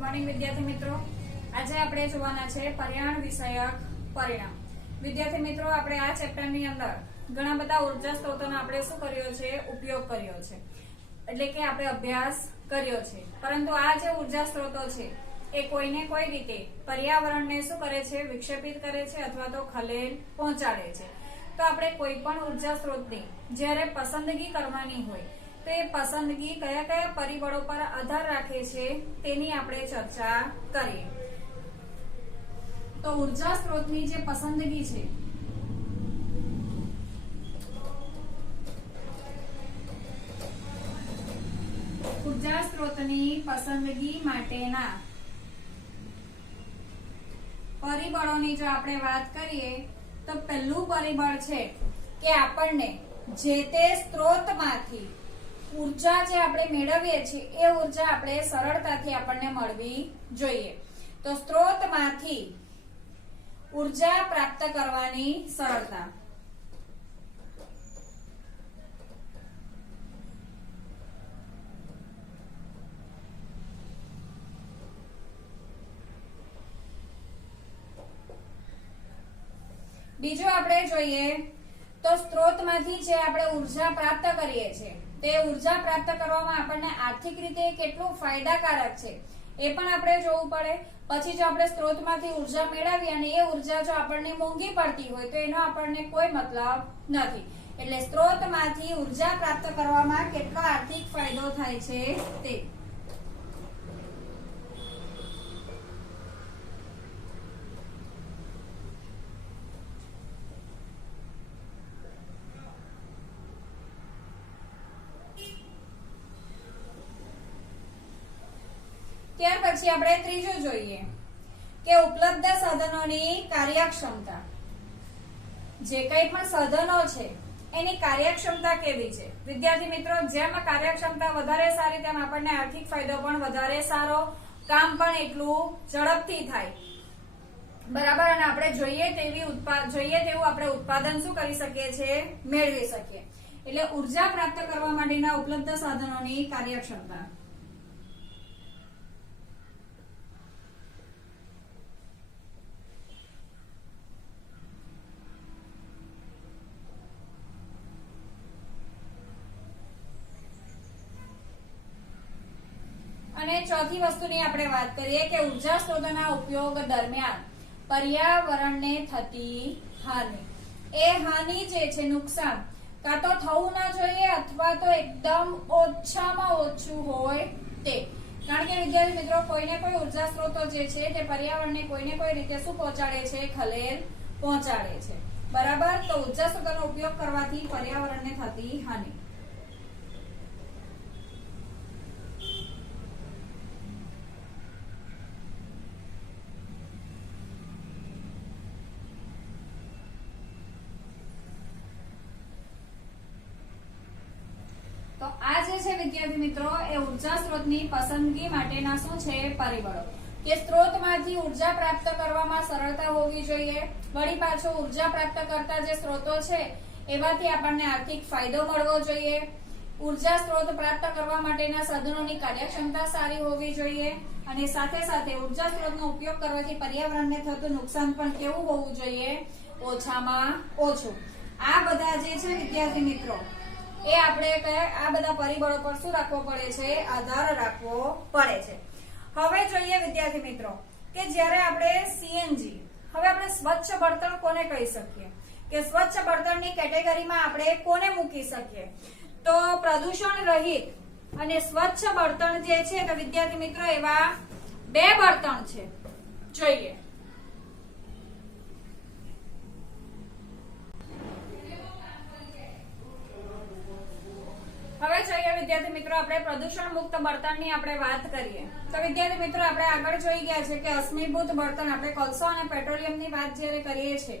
Morning વિદ્યાર્થી મિત્રો, આજે આપણે જોવાના છે પર્યાવરણ વિષયક પરિણામ। વિદ્યાર્થી મિત્રો, આપણે આ ચેપ્ટરની અંદર ઘણા બધા ઉર્જા સ્ત્રોતોનો આપણે શું કર્યો છે, ઉપયોગ કર્યો છે, એટલે કે આપણે અભ્યાસ કર્યો છે। પરંતુ આ જે ઉર્જા સ્ત્રોતો છે એ કોઈને કોઈ રીતે પર્યાવરણને શું કરે છે, વિક્ષેપિત કરે છે અથવા તો ખલેલ પહોંચાડે છે। તો આપણે કોઈ પણ ઉર્જા સ્ત્રોતની જ્યારે પસંદગી કરવાની હોય તો એ પસંદગી કયા કયા પરિબળો પર આધાર રાખે છે તેની આપણે ચર્ચા કરીએ। તો ઉર્જા સ્ત્રોતની જે પસંદગી છે ઉર્જા સ્ત્રોતની પસંદગી માટેના પરિબળોની જો આપણે વાત કરીએ તો પહેલું પરિબળ છે કે આપણને જે તે સ્ત્રોતમાંથી ઉર્જા જે આપણે મેળવીએ છીએ એ ઉર્જા આપણે સરળતાથી આપણને મળવી જોઈએ। તો સ્ત્રોતમાંથી ઉર્જા પ્રાપ્ત કરવાની સરળતા। બીજું આપણે જોઈએ તો સ્ત્રોતમાંથી જે આપણે ઉર્જા પ્રાપ્ત કરીએ છીએ તે ઉર્જા પ્રાપ્ત કરવામાં આપણને આર્થિક રીતે કેટલું ફાયદાકારક છે એ પણ આપણે જોવું પડે। પછી જો આપણે સ્ત્રોતમાંથી ઉર્જા મેળવીએ અને એ ઉર્જા જો આપણને મોંઘી પડતી હોય તો એનો આપણને કોઈ મતલબ નથી। એટલે સ્ત્રોતમાંથી ઉર્જા પ્રાપ્ત કરવામાં કેટલો આર્થિક ફાયદો થાય છે તે। ત્યાર પછી આપણે ત્રીજું જોઈએ કે ઉપલબ્ધ સાધનોની કાર્યક્ષમતા। જે કંઈ પણ સાધનો છે એની કાર્યક્ષમતા કેવી છે વિદ્યાર્થી મિત્રો? જેમ કાર્યક્ષમતા વધારે સારી તેમ આપણને આર્થિક ફાયદો પણ વધારે સારો, કામ પણ એટલું ઝડપથી થાય, બરાબર। અને આપણે જોઈએ તેવું આપણે ઉત્પાદન શું કરી શકીએ છીએ, મેળવી શકીએ। એટલે ઉર્જા પ્રાપ્ત કરવા માટેના ઉપલબ્ધ સાધનોની કાર્યક્ષમતા। અને ચોથી વસ્તુની આપણે વાત કરીએ કે ઉર્જા સ્ત્રોતોના ઉપયોગ દરમિયાન પર્યાવરણને થતી હાનિ। એ હાનિ જે છે, નુકસાન કાં તો થવું ના જોઈએ અથવા તો એકદમ ઓછામાં ઓછું હોય તે। કારણ કે વિદ્યાર્થી મિત્રો, કોઈને કોઈ ઉર્જા સ્ત્રોતો જે છે તે પર્યાવરણને કોઈને કોઈ રીતે શું પહોંચાડે છે, ખલેલ પહોંચાડે છે, બરાબર। તો ઉર્જા સ્ત્રોતોનો ઉપયોગ કરવાથી પર્યાવરણને થતી હાનિ। તો આ જે છે વિદ્યાર્થી મિત્રો એ ઉર્જા સ્ત્રોતની પસંદગી માટેના શું છે, પરિબળો। કે સ્ત્રોતમાંથી ઉર્જા પ્રાપ્ત કરવામાં સરળતા હોવી જોઈએ, વળી પાછો ઉર્જા પ્રાપ્ત કરતા જે સ્ત્રોતો છે એમાંથી આપણને આર્થિક ફાયદો મળવો જોઈએ, ઉર્જા સ્ત્રોત પ્રાપ્ત કરવા માટેના સાધનોની કાર્યક્ષમતા સારી હોવી જોઈએ, અને સાથે સાથે ઉર્જા સ્ત્રોતનો ઉપયોગ કરવાથી પર્યાવરણને થતું નુકસાન પણ કેવું હોવું જોઈએ, ઓછામાં ઓછું। આ બધા જે છે વિદ્યાર્થી મિત્રો એ આપણે આ બધા પરિબળો પર શું રાખવો પડે છે, આધાર રાખવો પડે છે। હવે જોઈએ વિદ્યાર્થી મિત્રો કે જ્યારે આપણે સીએનજી, હવે આપણે સ્વચ્છ બળતણ કોને કહી શકીએ, કે સ્વચ્છ બળતણની કેટેગરીમાં આપણે કોને મૂકી શકીએ? તો પ્રદૂષણ રહિત અને સ્વચ્છ બળતણ જે છે તો વિદ્યાર્થી મિત્રો એવા બે બળતણ છે, જોઈએ। હવે જોઈએ વિદ્યાર્થી મિત્રો આપણે પ્રદૂષણ મુક્ત બળતણની આપણે વાત કરીએ તો વિદ્યાર્થી મિત્રો આપણે આગળ જોઈ ગયા છે કે અશ્મિભૂત બળતણ, આપણે કોલસો અને પેટ્રોલિયમની વાત જ્યારે કરીએ છીએ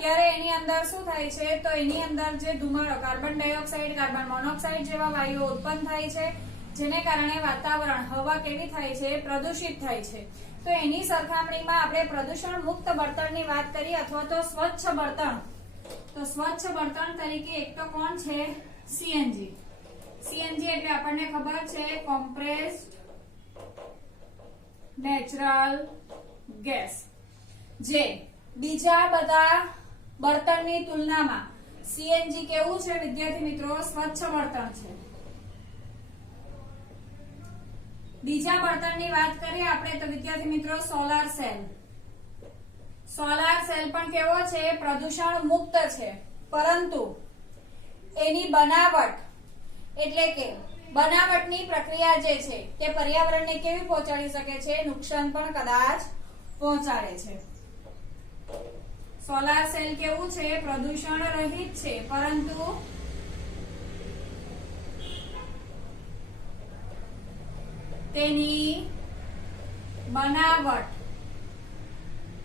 ત્યારે એની અંદર શું થાય છે, તો એની અંદર જે ધુમાડો, કાર્બન ડાયોક્સાઇડ, કાર્બન મોનોક્સાઇડ જેવા વાયુઓ ઉત્પન્ન થાય છે, જેને કારણે વાતાવરણ, હવા કેવી થાય છે, પ્રદૂષિત થાય છે। તો એની સરખામણીમાં આપણે પ્રદૂષણ મુક્ત બળતણની વાત કરીએ અથવા તો સ્વચ્છ બળતણ, તો સ્વચ્છ બળતણ તરીકે એક તો કોણ છે, સીએનજી। સીએનજી એટલે આપણને ખબર છે કોમ્પ્રેસ્ડ નેચરલ ગેસ, જે બીજા બધા બળતણની તુલનામાં સીએનજી કેવું છે વિદ્યાર્થી મિત્રો? સ્વચ્છ બળતણ છે. બીજા બળતણની વાત કરીએ આપણે તો વિદ્યાર્થી મિત્રો સોલાર સેલ. સોલાર સેલ પણ કેવો છે? પ્રદૂષણ મુક્ત છે, પરંતુ એની બનાવટ એટલે કે બનાવટની પ્રક્રિયા જે છે તે પર્યાવરણને કેવી પહોંચાડી શકે છે? નુકસાન પણ કદાચ પહોંચાડે છે. સોલાર સેલ કેવું છે? પ્રદૂષણ રહિત છે, પરંતુ તેની બનાવટ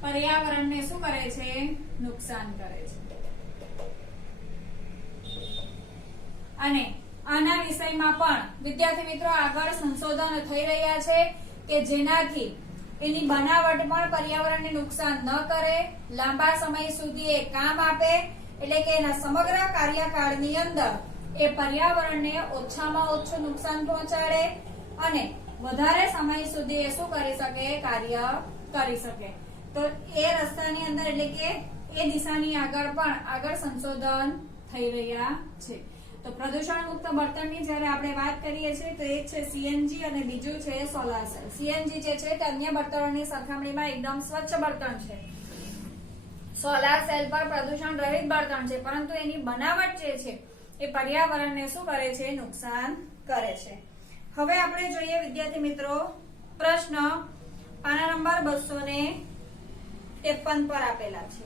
પર્યાવરણને શું કરે છે? નુકસાન કરે છે. અને આના વિષયમાં પણ વિદ્યાર્થી મિત્રો આગળ સંશોધન થઈ રહ્યા છે કે જેનાથી એની બનાવટ પણ પર્યાવરણને નુકસાન ન કરે, લાંબા સમય સુધી એ કામ આપે, એટલે કે એના સમગ્ર કાર્યકાળની અંદર એ પર્યાવરણને ઓછામાં ઓછું નુકસાન પહોંચાડે અને વધારે સમય સુધી એ શું કરી શકે? કાર્ય કરી શકે. તો એ રસ્તાની અંદર એટલે કે એ દિશાની આગળ સંશોધન થઈ રહ્યા છે. તો પ્રદૂષણ મુક્ત બળતણની જ્યારે આપણે વાત કરીએ છીએ તો એક છે સીએનજી અને બીજું છે સોલાર સેલ. સીએનજી જે છે તે અન્ય બળતણોની સરખામણીમાં એકદમ સ્વચ્છ બળતણ છે. સોલાર સેલ પર પ્રદૂષણ રહિત બળતણ છે, પરંતુ એની બનાવટ જે છે એ પર્યાવરણને શું કરે છે? નુકસાન કરે છે. હવે આપણે જોઈએ વિદ્યાર્થી મિત્રો પ્રશ્ન પાના નંબર 253 પર આપેલા છે.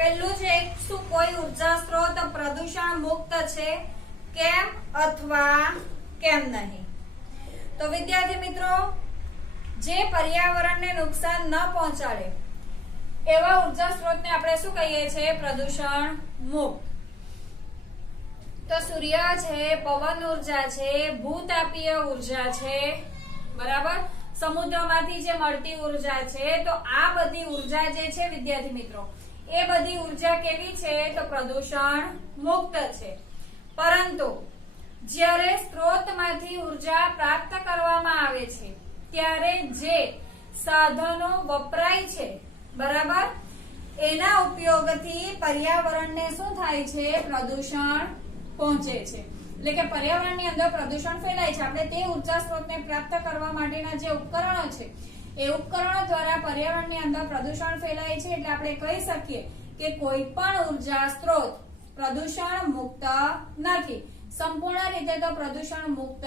પહેલું છે શું કોઈ ઉર્જા સ્ત્રોત પ્રદૂષણ મુક્ત છે? કેમ અથવા કેમ નહીં? તો વિદ્યાર્થી મિત્રો જે પર્યાવરણને નુકસાન ન પહોંચાડે એવા ઉર્જા સ્ત્રોતને આપણે શું કહીએ છીએ? પ્રદૂષણ મુક્ત. તો સૂર્ય છે, પવન ઉર્જા છે, ભૂતાપીય ઉર્જા છે, બરાબર, સમુદ્રમાંથી જે મળતી ઉર્જા છે, તો આ બધી ઉર્જા જે છે વિદ્યાર્થી મિત્રો એ બધી ઉર્જા કેવી છે? તો પ્રદૂષણ મુક્ત છે. પરંતુ જ્યારે સ્ત્રોતમાંથી ઉર્જા પ્રાપ્ત કરવામાં આવે છે ત્યારે જે સાધનો વપરાય છે, બરાબર, એના ઉપયોગથી પર્યાવરણને શું થાય છે? પ્રદૂષણ પહોંચે છે. એટલે કે પર્યાવરણની અંદર પ્રદૂષણ ફેલાય છે. આપણે તે ઉર્જા સ્ત્રોતને પ્રાપ્ત કરવા માટેના જે ઉપકરણો છે એ ઉપકરણો દ્વારા પર્યાવરણની અંદર પ્રદૂષણ ફેલાય છે. એટલે આપણે કહી શકીએ કે કોઈ પણ ઉર્જા સ્ત્રોત પ્રદૂષણ મુક્ત નથી. સંપૂર્ણ રીતે તો પ્રદૂષણ મુક્ત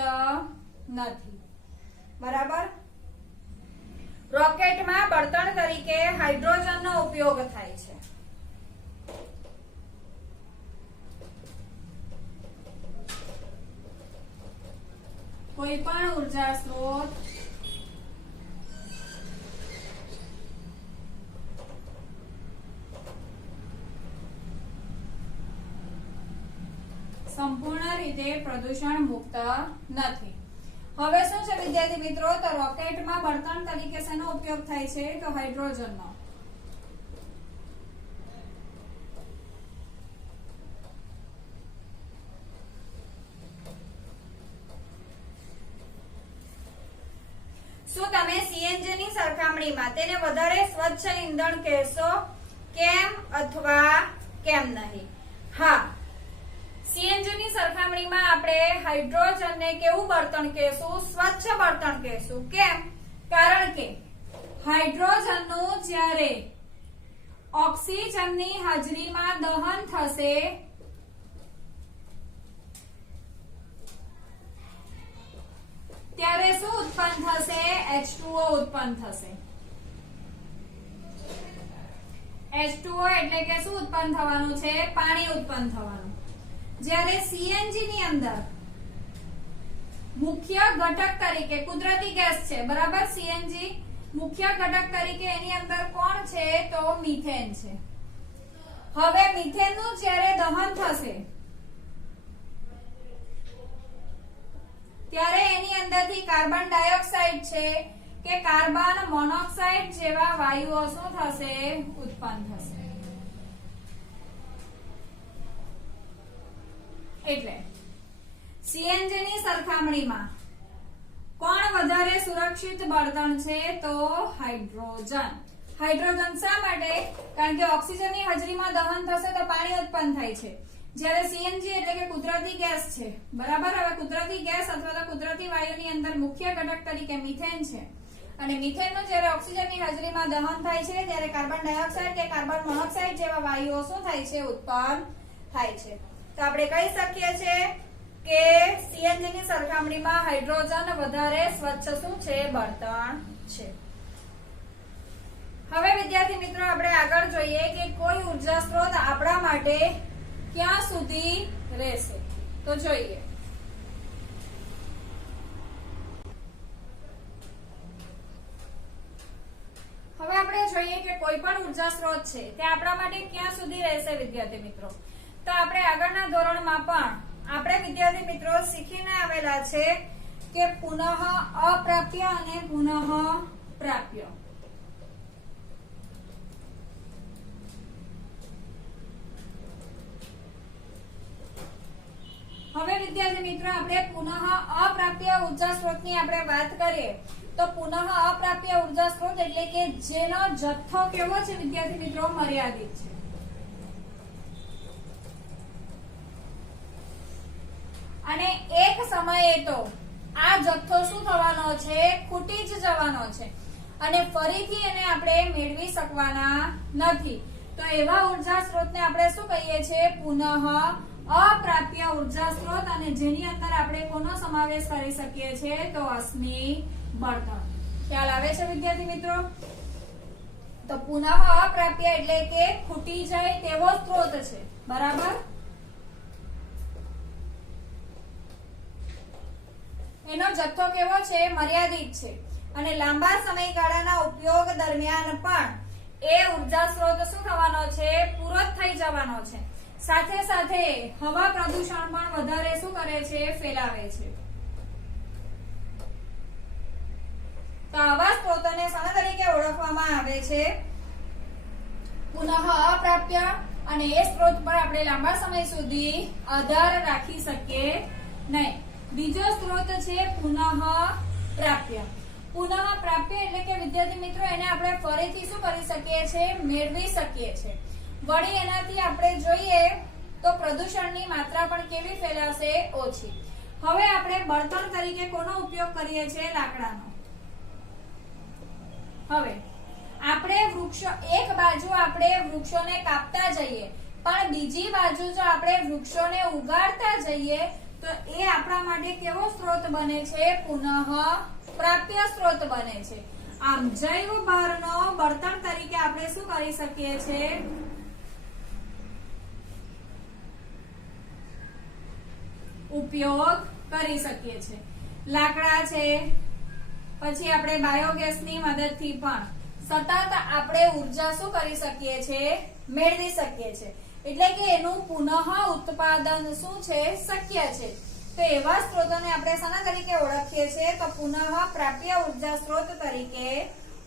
નથી, બરાબર. રોકેટમાં બળતણ તરીકે હાઇડ્રોજનનો ઉપયોગ થાય છે. કોઈ પણ ઉર્જા સ્ત્રોત સંપૂર્ણ રીતે પ્રદૂષણ મુક્ત નથી. હવે શું છે વિદ્યાર્થી મિત્રો? તો રોકેટમાં બળતણ તરીકે શેનો ઉપયોગ થાય છે? તો હાઇડ્રોજનનો. શું તમે સીએનજી ની સરખામણીમાં તેને વધારે સ્વચ્છ ઇંધણ કહેશો? કેમ અથવા કેમ નહીં? હા, સીએનજી ની સરખામણીમાં આપણે હાઇડ્રોજનને કેવું બળતણ કહેશું? સ્વચ્છ બળતણ કહેશું. કેમ? કારણ કે હાઇડ્રોજનનું જ્યારે ઓક્સિજનની હાજરીમાં દહન થશે ત્યારે શું ઉત્પન્ન થશે? H2O ઉત્પન્ન થશે. H2O એટલે કે શું ઉત્પન્ન થવાનું છે? પાણી ઉત્પન્ન થવાનું. જ્યારે સીએનજી ની અંદર મુખ્ય ઘટક તરીકે કુદરતી ગેસ છે, બરાબર, સીએનજી, મુખ્ય ઘટક તરીકે એની અંદર કોણ છે તો મિથેન છે। હવે મિથેનનું જ્યારે દહન થશે ત્યારે એની અંદરથી કાર્બન ડાયોક્સાઇડ છે કે કાર્બન મોનોક્સાઇડ જેવા વાયુઓ શું થશે ઉત્પન્ન થશે। એટલે સીએનજી ની સરખામણીમાં કોણ વધારે સુરક્ષિત બળતણ છે તો હાઇડ્રોજન। હાઇડ્રોજન શા માટે? કારણ કે ઓક્સિજનની હાજરીમાં દહન થશે તો પાણી ઉત્પન્ન થાય છે, જ્યારે સીએનજી એટલે કે કુદરતી ગેસ છે, બરાબર। હવે કુદરતી ગેસ અથવા તો કુદરતી વાયુની અંદર મુખ્ય ઘટક તરીકે મિથેન છે અને મિથેનનું જ્યારે ઓક્સિજનની હાજરીમાં દહન થાય છે ત્યારે કાર્બન ડાયોક્સાઇડ કે કાર્બન મોનોક્સાઇડ જેવા વાયુઓ શું થાય છે ઉત્પન્ન થાય છે। તો આપણે કહી શકીએ છીએ કે સીએનજી ની સરખામણીમાં હાઇડ્રોજન વધારે સ્વચ્છ શું છે બળતણ છે। હવે વિદ્યાર્થી મિત્રો આપણે આગળ જોઈએ કે કોઈ ઉર્જા સ્ત્રોત આપણા માટે ક્યાં સુધી રહેશે તો જોઈએ। હવે આપણે જોઈએ કે કોઈ પણ ઉર્જા સ્ત્રોત છે તે આપણા માટે ક્યાં સુધી રહેશે વિદ્યાર્થી મિત્રો। તો આપણે આગળના ધોરણમાં પણ આપણે વિદ્યાર્થી મિત્રો શીખીને આવેલા છે કે પુનઃ અપ્રાપ્ય અને પુનઃ પ્રાપ્ય। હવે વિદ્યાર્થી મિત્રો આપણે પુનઃ અપ્રાપ્ય ઉર્જા સ્ત્રોતની આપણે વાત કરીએ તો પુનઃ અપ્રાપ્ય ઉર્જા સ્ત્રોત એટલે કે જેનો જથ્થો કેવો છે વિદ્યાર્થી મિત્રો મર્યાદિત છે। અને એક સમયે તો આ જથ્થો શું થવાનો છે ખૂટી જ જવાનો છે અને ફરીથી એને આપણે મેળવી શકવાના નથી। તો એવા ઉર્જા સ્ત્રોતને આપણે શું કહીએ છીએ પુનઃ અપ્રાપ્ય ઉર્જા સ્ત્રોત અને જેની અંદર આપણે કોનો સમાવેશ કરી શકીએ છીએ તો અશ્મિ બળતણ। ખ્યાલ આવે છે વિદ્યાર્થી મિત્રો? તો પુનઃ અપ્રાપ્ય એટલે કે ખૂટી જાય તેવો સ્ત્રોત છે, બરાબર। એનો જથ્થો કેવો છે મર્યાદિત છે અને લાંબા સમયગાળાના ઉપયોગ દરમિયાન પણ એ ઉર્જા સ્ત્રોત શું થવાનો છે પૂરો થઈ જવાનો છે। સાથે સાથે હવા પ્રદૂષણ પણ વધારે શું કરે છે ફેલાવે છે। તો આવા સ્ત્રોતોને શાના તરીકે ઓળખવામાં આવે છે પુનઃ અપ્રાપ્ય અને એ સ્ત્રોત પર આપણે લાંબા સમય સુધી આધાર રાખી શકીએ નહીં। બીજો સ્ત્રોત છે પુનઃ પ્રાપ્ય। પુનઃ પ્રાપ્ય એટલે કે વિદ્યાર્થી મિત્રો એને આપણે ફરીથી શું કરી શકીએ છીએ મેળવી શકીએ છીએ। વળી એનાથી આપણે જોઈએ તો પ્રદૂષણની માત્રા પણ કેવી ફેલાશે ઓછી। હવે આપણે બળતણ તરીકે કોનો ઉપયોગ કરીએ છીએ લાકડાનો। હવે આપણે વૃક્ષો એક બાજુ આપણે વૃક્ષોને કાપતા જઈએ પણ બીજી બાજુ જો આપણે વૃક્ષોને ઉગાડતા જઈએ તો એ આપણા માટે કેવો સ્ત્રોત બને છે પુનઃ પ્રાપ્ય સ્ત્રોત બને છે। આમ જૈવ ભારનો બળતણ તરીકે આપણે શું કરી શકીએ છીએ ઉપયોગ કરી શકીએ છીએ। લાકડા છે પછી આપણે બાયોગેસની મદદથી પણ સતત આપણે ઉર્જા શું કરી શકીએ છીએ મેળવી શકીએ છીએ એટલે કે એનું પુનઃ ઉત્પાદન શું છે શક્ય છે। તો એવા સ્ત્રોતોને આપણે શાના તરીકે ઓળખીએ છીએ તો પુનઃ પ્રાપ્ય ઉર્જા સ્ત્રોત તરીકે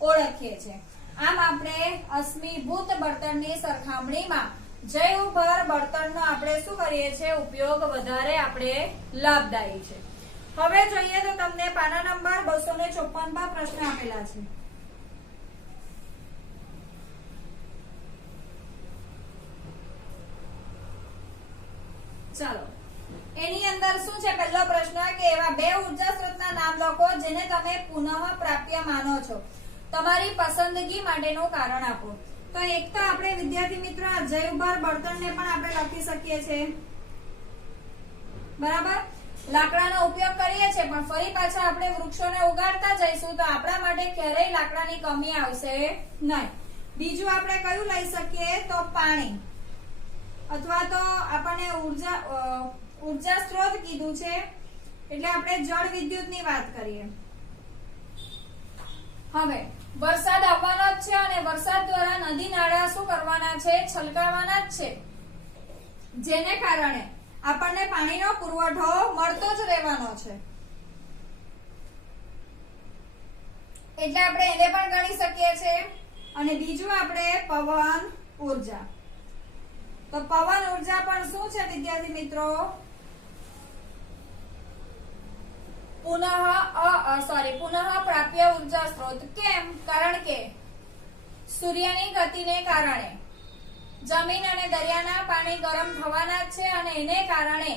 ઓળખીએ છીએ। આમ આપણે અશ્મિભૂત બળતણની સરખામણીમાં જૈવભાર બળતણનો આપણે શું કરીએ છીએ ઉપયોગ વધારે આપણે લાભદાયી છે। હવે જોઈએ તો તમને પાના નંબર 254 પર પ્રશ્ન આપેલા છે। ચાલો એની અંદર શું છે પહેલો પ્રશ્ન કે એવા બે ઉર્જા સ્ત્રોતના નામ લખો જેને તમે પુનઃ પ્રાપ્ય માનો છો। તમારી પસંદગી માટેનું કારણ આપો। તો એક તો આપણે વિદ્યાર્થી મિત્રો જૈવભાર બળતણને પણ આપણે લખી શકીએ છીએ, બરાબર। લાકડાનો ઉપયોગ કરીએ છીએ પણ ફરી પાછા આપણે વૃક્ષોને ઉગાડતા જઈશું તો આપણા માટે ક્યારેય લાકડાની કમી આવશે નહીં। બીજું આપણે કયું લઈ શકીએ તો પાણી અથવા તો આપણને ઉર્જા સ્ત્રોત કીધું છે એટલે આપણે જળ વિદ્યુતની વાત કરીએ। હવે વરસાદ આવવાનો જ છે અને વરસાદ દ્વારા નદી નાળા શું કરવાના છે? છલકાવાના જ છે, જેને કારણે આપણને પાણીનો પુરવઠો મળતો જ રહેવાનો છે. એટલે આપણે એને પણ ગણી શકીએ છીએ. અને બીજું આપણે પવન ઉર્જા. તો પવન ઉર્જા પણ શું છે વિદ્યાર્થી મિત્રો? પુનઃ પ્રાપ્ય ઉર્જા સ્ત્રોત. કેમ? કારણ કે સૂર્યની ગતિને કારણે જમીન અને દરિયાના પાણી ગરમ થવાના જ છે અને એને કારણે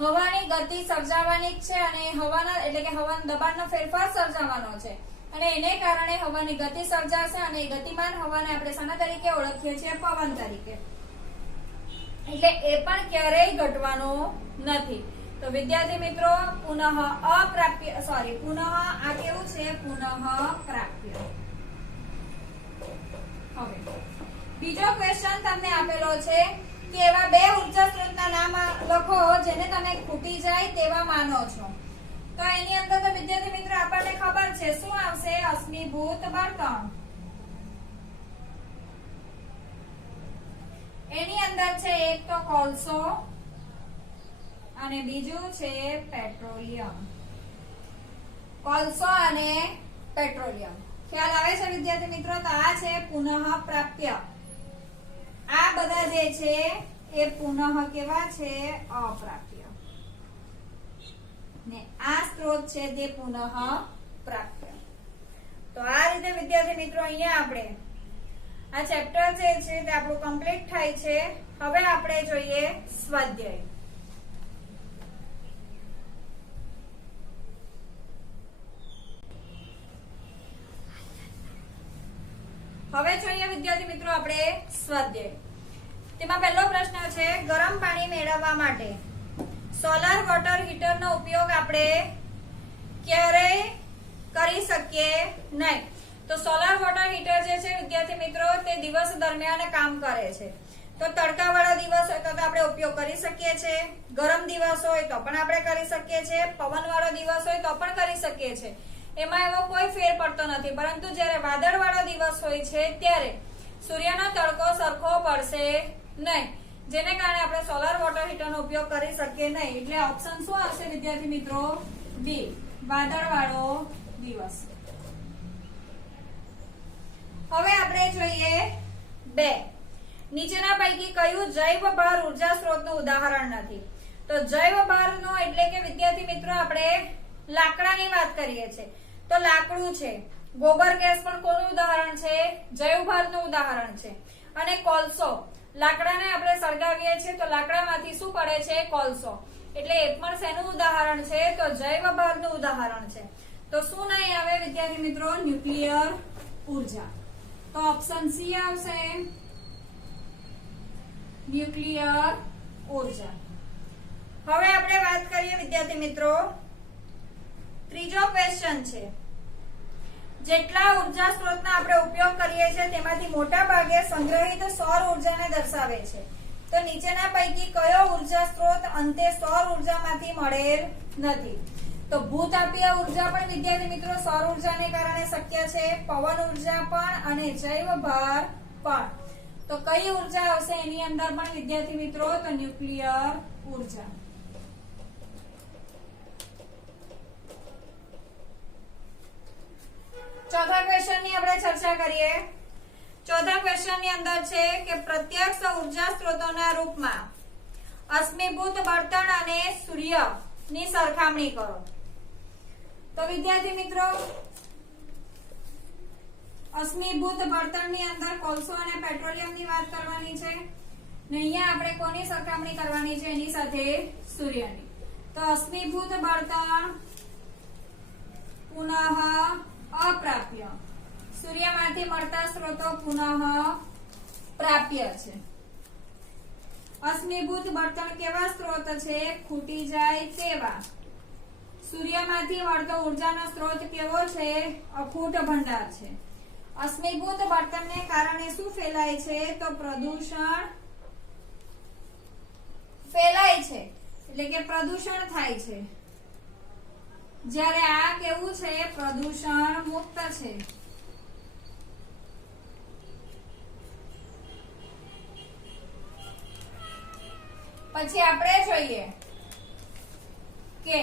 હવાની ગતિ સર્જાવાની જ છે અને હવાના એટલે કે હવાના દબાણનો ફેરફાર સર્જાવાનો છે અને એને કારણે હવાની ગતિ સર્જાશે અને ગતિમાન હવાને આપણે શાના તરીકે ઓળખીએ છીએ? પવન તરીકે. એટલે એ પણ ક્યારેય ઘટવાનો નથી. તો વિદ્યાર્થી મિત્રો પુનઃ આ કેવું છે? પુનઃ પ્રાપ્ય. હવે બીજો ક્વેશ્ચન તમને આપેલો છે કે એવા બે ઉર્જા સ્ત્રોતના નામ લખો જેને તમે ખૂટી જાય તેવા માનો છો. તો એની અંદર તો વિદ્યાર્થી મિત્રો આપણને ખબર છે શું આવશે? અશ્મિભૂત બળતણ. એની અંદર છે એક તો કોલસો અને બીજું છે પેટ્રોલિયમ. કોલસો અને પેટ્રોલિયમ. ખ્યાલ આવે છે વિદ્યાર્થી મિત્રો? તો આ છે પુનઃ પ્રાપ્ય. આ બધા જે છે એ પુનઃ કેવા છે? અપ્રાપ્ય. ને આ સ્ત્રોત છે તે પુનઃ પ્રાપ્ય. તો આ રીતે વિદ્યાર્થી મિત્રો અહીંયા આપણે આ ચેપ્ટર જે છે તે આપણું કમ્પ્લીટ થાય છે. હવે આપણે જોઈએ સ્વાધ્યાય. હવે જોઈએ વિદ્યાર્થી મિત્રો આપણે સ્વાધ્યાય. તેમાં પહેલો પ્રશ્ન છે ગરમ પાણી મેળવવા માટે સોલાર વોટર હીટરનો ઉપયોગ આપણે ક્યારેય કરી શકીએ નહીં. તો સોલાર વોટર હીટર જે છે વિદ્યાર્થી મિત્રો તે દિવસ દરમિયાન કામ કરે છે. તો તડકાવાળા દિવસ હોય તો આપણે ઉપયોગ કરી શકીએ છીએ, ગરમ દિવસ હોય તો પણ આપણે કરી શકીએ છીએ, પવનવાળો દિવસ હોય તો પણ કરી શકીએ છીએ. એમાં એવો કોઈ ફેર પડતો નથી. પરંતુ જ્યારે વાદળવાળો દિવસ હોય છે ત્યારે સૂર્યનો તડકો સરખો પડશે નહીં, જેને કારણે આપણે સોલાર વોટર હીટરનો ઉપયોગ કરી શકીએ નહીં. એટલે ઓપ્શન શું આવશે વિદ્યાર્થી મિત્રો? બી, વાદળવાળો દિવસ. હવે આપણે જોઈએ 2. નીચેના પૈકી કયું જૈવ ભાર ઉર્જા સ્ત્રોતનું ઉદાહરણ નથી? તો જૈવ ભારનો એટલે કે વિદ્યાર્થી મિત્રો આપણે લાકડાની વાત કરીએ છીએ. તો લાકડું છે, ગોબર ગેસ પણ કોનું ઉદાહરણ છે? જૈવ ભારનું ઉદાહરણ છે. અને કોલસો, લાકડાને આપણે સળગાવીએ છીએ તો લાકડામાંથી શું પડે છે? કોલસો. એટલે એ પણ શેનું ઉદાહરણ છે? તો જૈવ ભારનું ઉદાહરણ છે. તો શું નહીં આવે વિદ્યાર્થી મિત્રો? ન્યુક્લિયર ઉર્જા. તો ઓપ્શન સી આવશે, ન્યુક્લિયર ઉર્જા. હવે આપણે વાત કરીએ વિદ્યાર્થી મિત્રો, ત્રીજો ક્વેશ્ચન છે જેટલા ઉર્જા સ્ત્રોતના આપણે ઉપયોગ કરીએ છીએ તેમાંથી મોટા ભાગે સંગ્રહિત સૌર ઉર્જાને દર્શાવે છે. તો નીચેના પૈકી કયો ઉર્જા સ્ત્રોત અંતે સૌર ઉર્જામાંથી મળેલ નથી? તો ભૂતાપીય ઉર્જા પણ વિદ્યાર્થી મિત્રો સૌર ઉર્જાને કારણે શક્ય છે, પવન ઉર્જા પણ અને જૈવ ભાર પણ. તો કઈ ઉર્જા આવશે એની અંદર પણ વિદ્યાર્થી મિત્રો? તો ન્યુક્લિયર ઉર્જા. ચોથા ક્વેશ્ચન ની આપણે ચર્ચા કરીએ. ચોથા ક્વેશ્ચન ની અંદર છે કે પ્રત્યક્ષ ઉર્જા સ્ત્રોતોના રૂપમાં અશ્મિભૂત બળતણ અને સૂર્યની સરખામણી કરો. તો વિદ્યાર્થી મિત્રો અશ્મિભૂત બળતણની અંદર કોલસો અને પેટ્રોલિયમની વાત કરવાની છે ને અહીંયા આપણે કોની સરખામણી કરવાની છે? એની સાથે સૂર્યની. તો અશ્મિભૂત બળતણ પુનઃ અપ્રાપ્ય, સૂર્યમાંથી મળતા સ્ત્રોતો પુનઃ પ્રાપ્ય છે. અશ્મિભૂત બળતણ કેવા સ્ત્રોત છે? ખૂટી જાય તેવા. સૂર્યમાંથી મળતો ઉર્જાનો સ્ત્રોત કેવો છે? અખૂટ ભંડાર છે. અશ્મિભૂત બળતણને કારણે શું ફેલાય છે? તો પ્રદૂષણ ફેલાય છે, એટલે કે પ્રદૂષણ થાય છે. જ્યારે આ કેવું છે? પ્રદૂષણ મુક્ત છે. પછી આપણે જોઈએ કે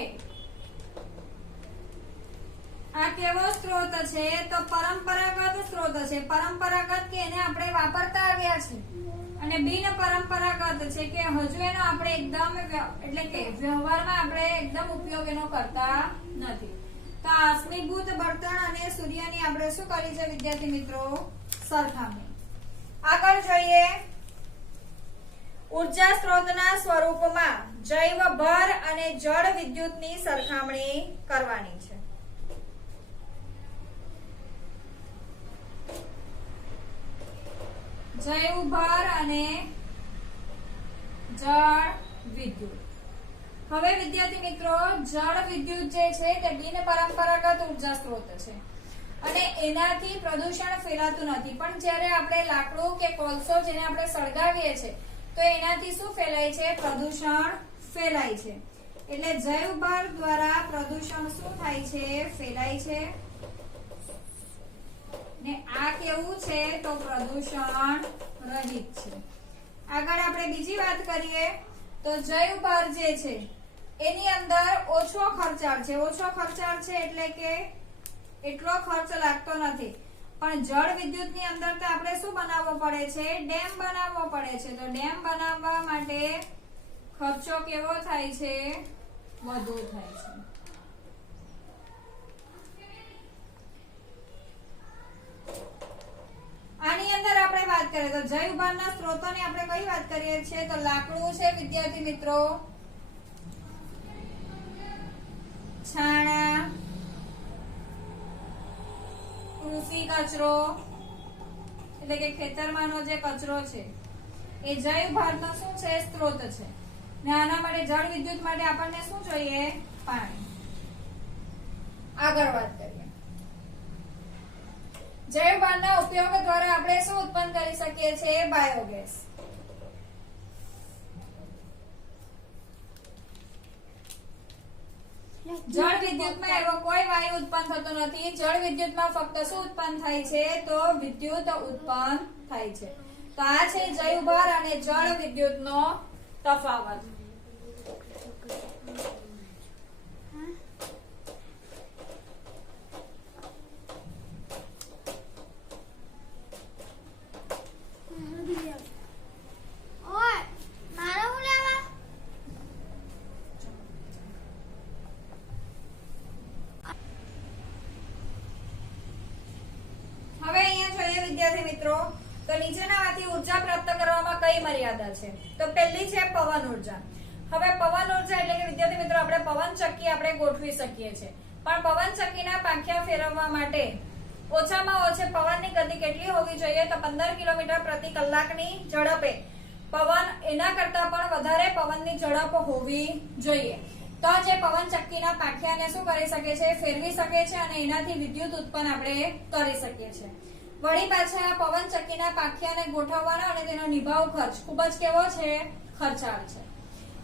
આ કેવો સ્ત્રોત છે તો પરંપરાગત સ્ત્રોત છે. પરંપરાગત કે એને આપણે વાપરતા આવ્યા છે અને બિન પરંપરાગત છે કે હજુ એનો આપણે એકદમ એટલે કે વ્યવહારમાં આપણે એકદમ ઉપયોગ એનો કરતા નથી. તો અશ્મિભૂત બળતણ અને સૂર્યની આપણે શું કરી છે વિદ્યાર્થી મિત્રો? સરખામણી. આગળ જોઈએ ઉર્જા સ્ત્રોતના સ્વરૂપમાં જૈવ ભાર અને જળ વિદ્યુતની સરખામણી કરવાની છે. જૈવ ભાર અને જળ વિદ્યુત. હવે વિદ્યાર્થી મિત્રો જળ વિદ્યુત જે છે તે બિન પરંપરાગત ઉર્જા સ્ત્રોત છે અને એનાથી પ્રદૂષણ ફેલાતું નથી. પણ જ્યારે આપણે લાકડું કે કોલસો જેને આપણે સળગાવીએ છીએ તો એનાથી શું ફેલાય છે? પ્રદૂષણ ફેલાય છે. એટલે જૈવ ભાર દ્વારા પ્રદૂષણ શું થાય છે? ફેલાય છે. ને આ કેવું છે તો પ્રદૂષણ રહિત છે. આગળ આપણે બીજી વાત કરીએ તો જૈવ ભાર જે છે એની અંદર ઓછો ખર્ચાળ છે. ઓછો ખર્ચાળ છે એટલે કે એટલો ખર્ચ લાગતો નથી. પણ જળ વિદ્યુત ની અંદર તો આપણે શું બનાવવો પડે છે? ડેમ બનાવવો પડે છે. તો ડેમ બનાવવા માટે ખર્ચો કેવો થાય છે? વધુ થાય છે. આની અંદર આપણે વાત કરીએ તો જૈવ ભારના સ્ત્રોતોની આપણે કઈ વાત કરીએ છીએ તો લાકડું છે વિદ્યાર્થી મિત્રો, છાણા, કૃષિ કચરો એટલે કે ખેતરમાંનો જે કચરો છે એ જૈવ ભારનો શું છે? સ્ત્રોત છે. ને આના માટે જળ વિદ્યુત માટે આપણને શું જોઈએ? પાણી. આગળ વાત કરીએ જૈવ ભારના ઉપયોગ દ્વારા આપણે શું ઉત્પન્ન કરી શકીએ છીએ? બાયોગેસ. જળ વિદ્યુતમાં એવો કોઈ વાયુ ઉત્પન્ન થતો નથી. જળ વિદ્યુતમાં ફક્ત શું ઉત્પન્ન થાય છે? તો વિદ્યુત ઉત્પન્ન થાય છે. તો આ છે જૈવ ભાર અને જળ વિદ્યુતનો તફાવત. મિત્રો તો નીચેનામાંથી ઉર્જા પ્રાપ્ત કરવામાં કઈ મર્યાદા છે? તો પહેલી છે પવન ઉર્જા. હવે પવન ઉર્જા એટલે કે વિદ્યાર્થી મિત્રો આપણે પવન ચક્કી આપણે ગોઠવી શકીએ છીએ. પણ પવન ચક્કીના પાંખિયા ફેરવવા માટે ઓછામાં ઓછી પવનની ગતિ કેટલી હોવી જોઈએ? તો 15 કિલોમીટર પ્રતિ કલાકની ઝડપે પવન એના કરતા પણ વધારે પવનની ઝડપ હોવી જોઈએ. તો જે પવન ચક્કીના પાંખિયાને શું કરી શકે છે? ફેરવી શકે છે અને એનાથી વિદ્યુત ઉત્પન્ન આપણે કરી શકીએ છીએ. વળી પાછા પવન ચક્કીના પાંખિયાને ગોઠવવાનો અને તેનો નિભાવ ખર્ચ ખૂબ જ કેવો છે? ખર્ચાળ છે.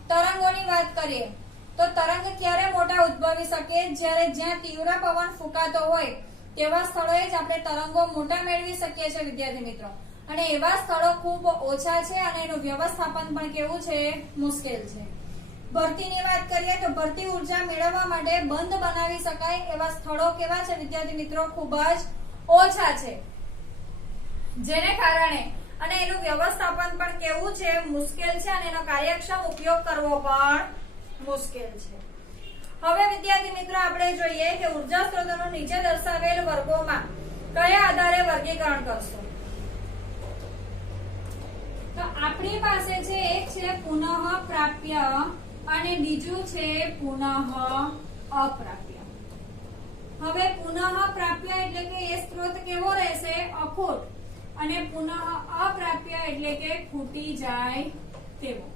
તરંગોની વાત કરીએ તો તરંગ ક્યારે મોટા ઉદ્ભવી શકે? જ્યારે જ્યાં તીવ્ર પવન ફૂંકાતો હોય તેવા સ્થળોએ જ આપણે તરંગો મોટા મેળવી શકીએ છીએ વિદ્યાર્થી મિત્રો. અને એવા સ્થળો ખૂબ ઓછા છે અને એનું વ્યવસ્થાપન પણ કેવું છે? મુશ્કેલ છે. ભરતીની વાત કરીએ તો ભરતી ઉર્જા મેળવવા માટે બંધ બનાવી શકાય એવા સ્થળો કેવા છે વિદ્યાર્થી મિત્રો? ખૂબ જ ઓછા છે. જેને કારણે અને એનું વ્યવસ્થાપન પણ કેવું છે? મુશ્કેલ છે અને એનો કાર્યક્ષમ ઉપયોગ કરવો પણ મુશ્કેલ છે. હવે વિદ્યાર્થી મિત્રો આપણે જોઈએ કે ઉર્જા સ્ત્રોતોનું નીચે દર્શાવેલ વર્ગોમાં કયા આધારે વર્ગીકરણ કરશું? તો આપણી પાસે છે એક છે પુનઃ પ્રાપ્ય અને બીજું છે પુનઃ અપ્રાપ્ય. હવે પુનઃ પ્રાપ્ય એટલે કે એ સ્ત્રોત કેવો રહેશે? અખૂટ. અને પુનઃ અપ્રાપ્ય એટલે કે ખૂટી જાય તેવો.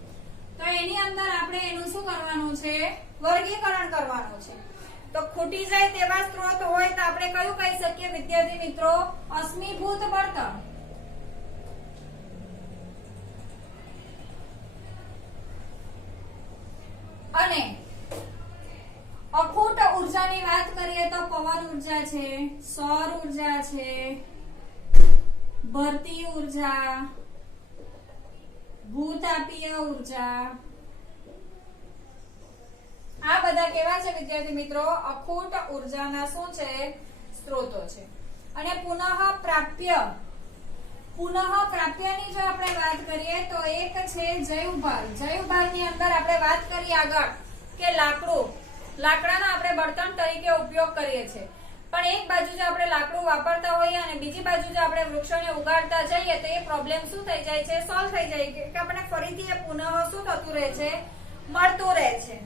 તો એની અંદર આપણે એનું શું કરવાનું છે? વર્ગીકરણ કરવાનું છે. તો ખૂટી જાય તેવા સ્ત્રોત હોય તો આપણે કયું કહી શકીએ વિદ્યાર્થી મિત્રો? અશ્મિભૂત બળતણ. અને અખૂટ ઉર્જાની વાત કરીએ તો પવન ઉર્જા છે, સૌર ઉર્જા છે, ભરતી ઉર્જા, ભૂતાપીય ઉર્જા આ બધા કેવા છે વિદ્યાર્થી મિત્રો? અખૂટ ઉર્જાના શું છે? સ્ત્રોતો છે. અને પુનઃ પ્રાપ્યની જો આપણે વાત કરીએ તો એક છે જૈવભાર. જૈવભારની અંદર આપણે વાત કરીએ આગળ કે લાકડાનો આપણે બળતણ તરીકે ઉપયોગ કરીએ છીએ. પણ એક બાજુ જો આપણે લાકડું વાપરતા હોઈએ અને બીજી બાજુ જો આપણે વૃક્ષોને ઉગાડતા જઈએ તો એ પ્રોબ્લેમ શું થઈ જાય છે? સોલ્વ થઈ જાય કે આપણે ફરીથી એ પુનઃ શું થતું રહે છે? મળતું રહે છે.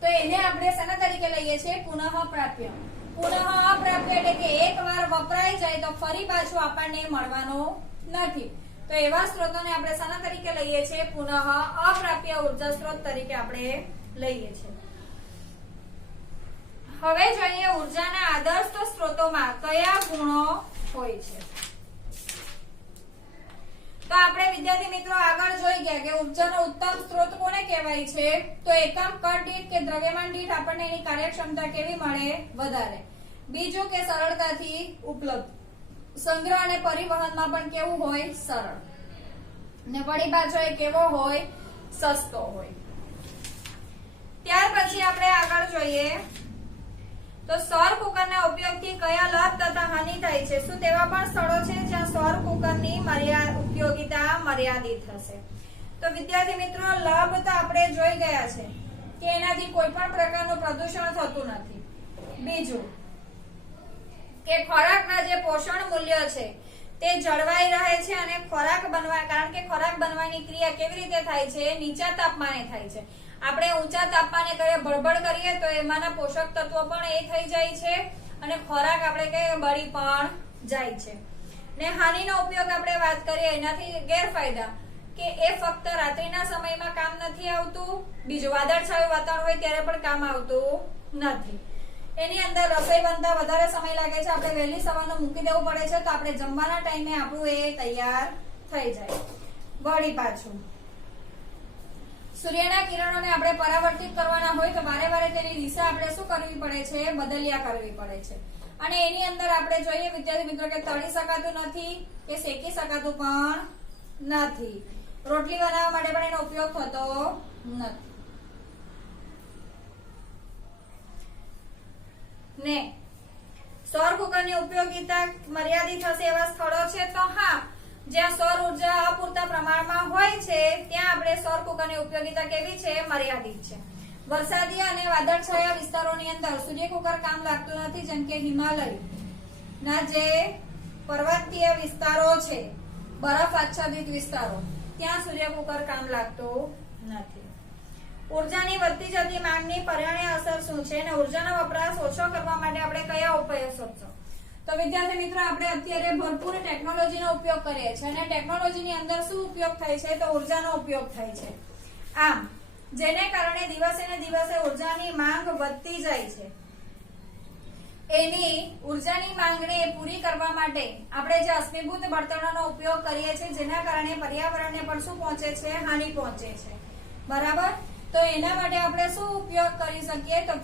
તો એને આપણે શેના તરીકે લઈએ છીએ? પુનઃ પ્રાપ્ય. પુનઃ અપ્રાપ્ય એટલે કે એકવાર વપરાઈ જાય તો ફરી પાછું આપણને મળવાનો નથી. તો એવા સ્ત્રોતોને આપણે શેના તરીકે લઈએ છીએ? પુનઃ અપ્રાપ્ય ઉર્જા સ્ત્રોત તરીકે આપણે લઈએ છીએ. હવે જોઈએ ઉર્જાના આદર્શ સ્ત્રોતોમાં કયા ગુણો હોય છે. તો આપણે વિદ્યાર્થી મિત્રો આગળ જોઈ ગયા કે ઉર્જાનો ઉત્તમ સ્ત્રોત કોને કહેવાય છે? તો એકમ કદ દીઠ કે દ્રવ્યમાન દીઠ આપણને એની કાર્યક્ષમતા કેવી મળે? વધારે. બીજું કે સરળતાથી ઉપલબ્ધ. સંગ્રહ અને પરિવહનમાં પણ કેવું હોય? સરળ. ને વળી પાછો એ કેવો હોય? સસ્તો હોય. ત્યાર પછી આપણે આગળ જોઈએ તો સૌર કુકરના ઉપયોગથી કયા લાભ તથા હાનિ થાય છે? શું તેવા પણ સ્થળો છે જ્યાં સૌર કુકરની ઉપયોગિતા મર્યાદિત હશે? તો વિદ્યાર્થી મિત્રો લાભ તો આપણે જોઈ ગયા છે કે એનાથી કોઈ પણ પ્રકારનું પ્રદૂષણ થતું નથી. બીજું કે ખોરાકના જે પોષણ મૂલ્ય છે તે જળવાઈ રહે છે અને કારણ કે ખોરાક બનવાની ક્રિયા કેવી રીતે થાય છે? નીચા તાપમાને થાય છે. આપણે ઊંચા તાપમાને બળબડ કરીએ તો એમાંના પોષક તત્વો પણ એ થઈ જાય છે અને ખોરાક આપણે કે બળી પણ જાય છે. ને હાનિનો ઉપયોગ આપણે વાત કરીએ એનાથી ગેરફાયદા કે એ ફક્ત રાત્રિના સમયમાં કામ નથી આવતું. બીજું વાદળછાયું વાતાવરણ હોય ત્યારે પણ કામ આવતું નથી. એની અંદર રસોઈ બનતા વધારે સમય લાગે છે. આપણે વહેલી સવારનું મૂકી દેવું પડે છે તો આપણે જમવાના ટાઈમે આપણું એ તૈયાર થઈ જાય. વળી પાછું સૂર્યના કિરણોને આપણે પરાવર્તિત કરવાના હોય તો વારે વારે તેની દિશા આપણે શું કરવી પડે છે? બદલ્યા કરવી પડે છે. અને એની અંદર આપણે જોઈએ વિદ્યાર્થી મિત્રો કે તળી શકાતું નથી કે શેકી શકાતું પણ નથી. રોટલી બનાવવા માટે પણ એનો ઉપયોગ થતો નથી. ને સૌર કુકરની ઉપયોગિતા મર્યાદિત હશે એવા સ્થળો છે તો હા, જ્યાં સૌર ઉર્જા અપૂરતા પ્રમાણમાં હોય છે ત્યાં આપણે સૌર કુકરની ઉપયોગિતા કેવી છે? મર્યાદિત છે. વરસાદી અને વાદળછાયા વિસ્તારોની અંદર સૂર્ય કુકર કામ લાગતું નથી. જેમ કે હિમાલયના જે પર્વતીય વિસ્તારો છે, બરફ આચ્છાદિત વિસ્તારો, ત્યાં સૂર્ય કુકર કામ લાગતું નથી. ઉર્જાની વધતી જતી માંગની પર્યાવરણીય અસર શું છે અને ઉર્જાનો વપરાશ ઓછો કરવા માટે આપણે કયા ઉપાયો શોધશો? તો વિદ્યાર્થી મિત્રો આપણે અત્યારે ભરપૂર ટેકનોલોજીનો ઉપયોગ કરીએ છીએ અને ટેકનોલોજીની અંદર શું ઉપયોગ થાય છે? તો ઉર્જાનો ઉપયોગ થાય છે. આમ જેને કારણે દિવસે ને દિવસે ઉર્જાની માંગ વધતી જાય છે. એની ઉર્જાની માંગને પૂરી કરવા માટે આપણે જે અશ્મિભૂત બળતણોનો ઉપયોગ કરીએ છીએ જેના કારણે પર્યાવરણને પણ શું પહોંચે છે? હાનિ પહોંચે છે. બરાબર. તો એના માટે આપણે શું ઉપયોગ કરી શકીએ? તો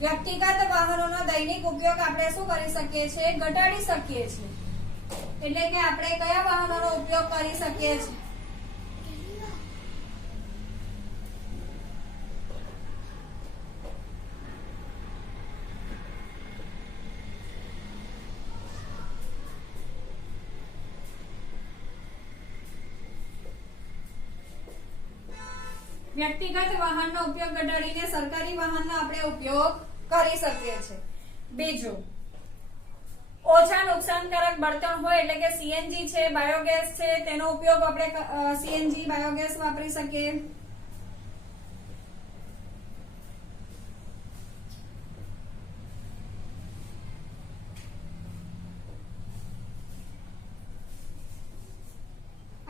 વ્યક્તિગત વાહનોનો દૈનિક ઉપયોગ આપણે શું કરી શકીએ છીએ? ઘટાડી શકીએ છીએ. એટલે કે આપણે કયા વાહનોનો ઉપયોગ કરી શકીએ છીએ? વ્યક્તિગત વાહનનો ઉપયોગ ઘટાડીને સરકારી વાહનનો આપણે ઉપયોગ કરી શકીએ છીએ. બીજું, ઓછા નુકસાનકારક બળતણ હોય એટલે કે સીએનજી છે, બાયોગેસ છે, તેનો ઉપયોગ આપણે સીએનજી બાયોગેસ વાપરી શકીએ.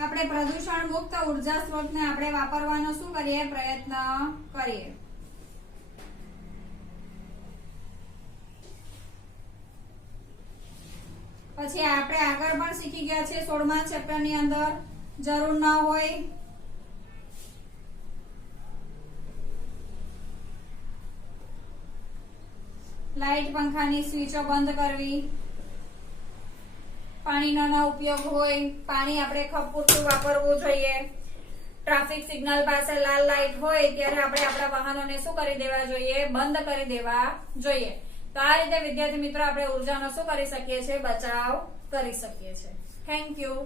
આપણે પ્રદૂષણ મુક્ત ઉર્જા સ્ત્રોતને આપણે વાપરવાનો શું કરીએ? પ્રયત્ન કરીએ. પછી આપણે આગળ પણ શીખી ગયા છે 16મા ચેપ્ટરની અંદર જરૂર ન હોય લાઇટ પંખાની સ્વિચો બંધ કરવી, પાણીનો ન ઉપયોગ હોય, પાણી આપણે પૂરતું વાપરવું જોઈએ, ટ્રાફિક સિગ્નલ પાસે લાલ લાઈટ હોય ત્યારે આપણે આપણા વાહનોને શું કરી દેવા જોઈએ? બંધ કરી દેવા જોઈએ. તો આ રીતે વિદ્યાર્થી મિત્રો આપણે ઉર્જાનો શું કરી શકીએ છીએ? બચાવ કરી શકીએ છીએ. Thank you.